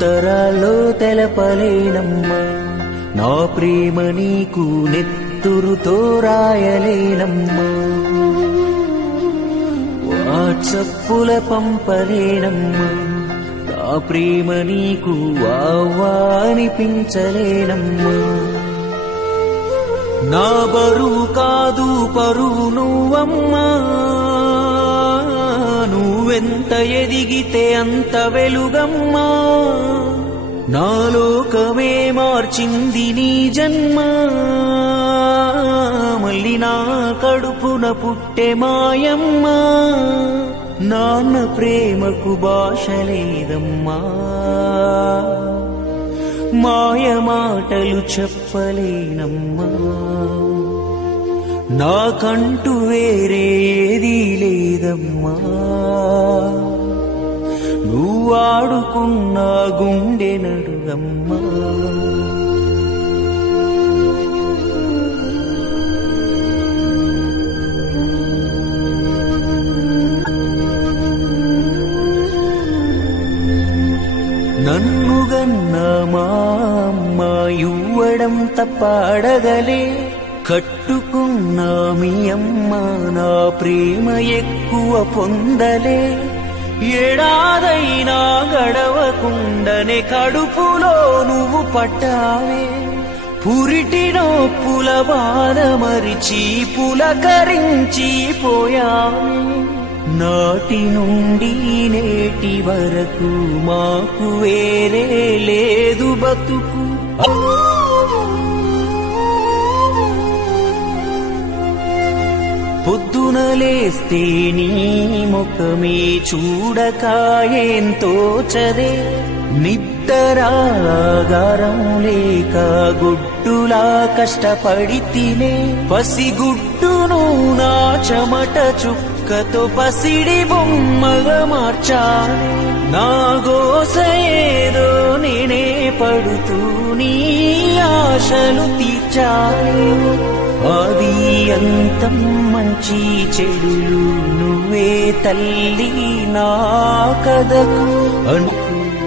ఉత్తరాల్లో తెలపలేనమ్మా. నా ప్రేమ నీకు నెత్తురుతో రాయలేనమ్మా. వాట్సప్పుల పంపలేనమ్మా. నా ప్రేమ నీకు వావా అనిపించలేనమ్మా. నా బరువు కాదు పరువు నువ్వమ్మా. నువ్వెంత ఎదిగితే అంత వెలుగమ్మా. నాలోకమే మార్చింది నీ జన్మ. మళ్ళీ నా కడుపున పుట్టే మాయమ్మా. నాన్న ప్రేమకు భాష లేదమ్మా. మాయ మాటలు చెప్పలేనమ్మా. నాకంటూ వేరేది ఏదీ లేదమ్మా నువ్వాడుకున్న గుండె నడుగమ్మా నన్ను గన్న మా అమ్మ ఇవ్వడం తప్ప అడగలే. కట్టుకున్న మీ అమ్మ నా ప్రేమ ఎక్కువ పొందలే. ఏడాదైనా గడవకుండనే కడుపులో నువ్వు పట్టావే పురిటి నొప్పుల బాధ మరిచి పులకరించి పోయావే. నాటి నుండి నేటి వరకు మాకు వేరే లేదు బతుకు. పొద్దున లేస్తే నీ ముఖమే చూడకాయేం తోచదే. నిద్దరాగారం లేక గుడ్డులా కష్టపడి తినే పసిగుడ్డును నా చెమట చుక్కతో పసిడి బొమ్మగా మార్చాలి. నా గోస ఏదో నేనే పడుతూ నీ ఆశలు తీర్చాలి. అది అంతం మంచి చెడులు నువ్వే తల్లి నా కథకు అనుకు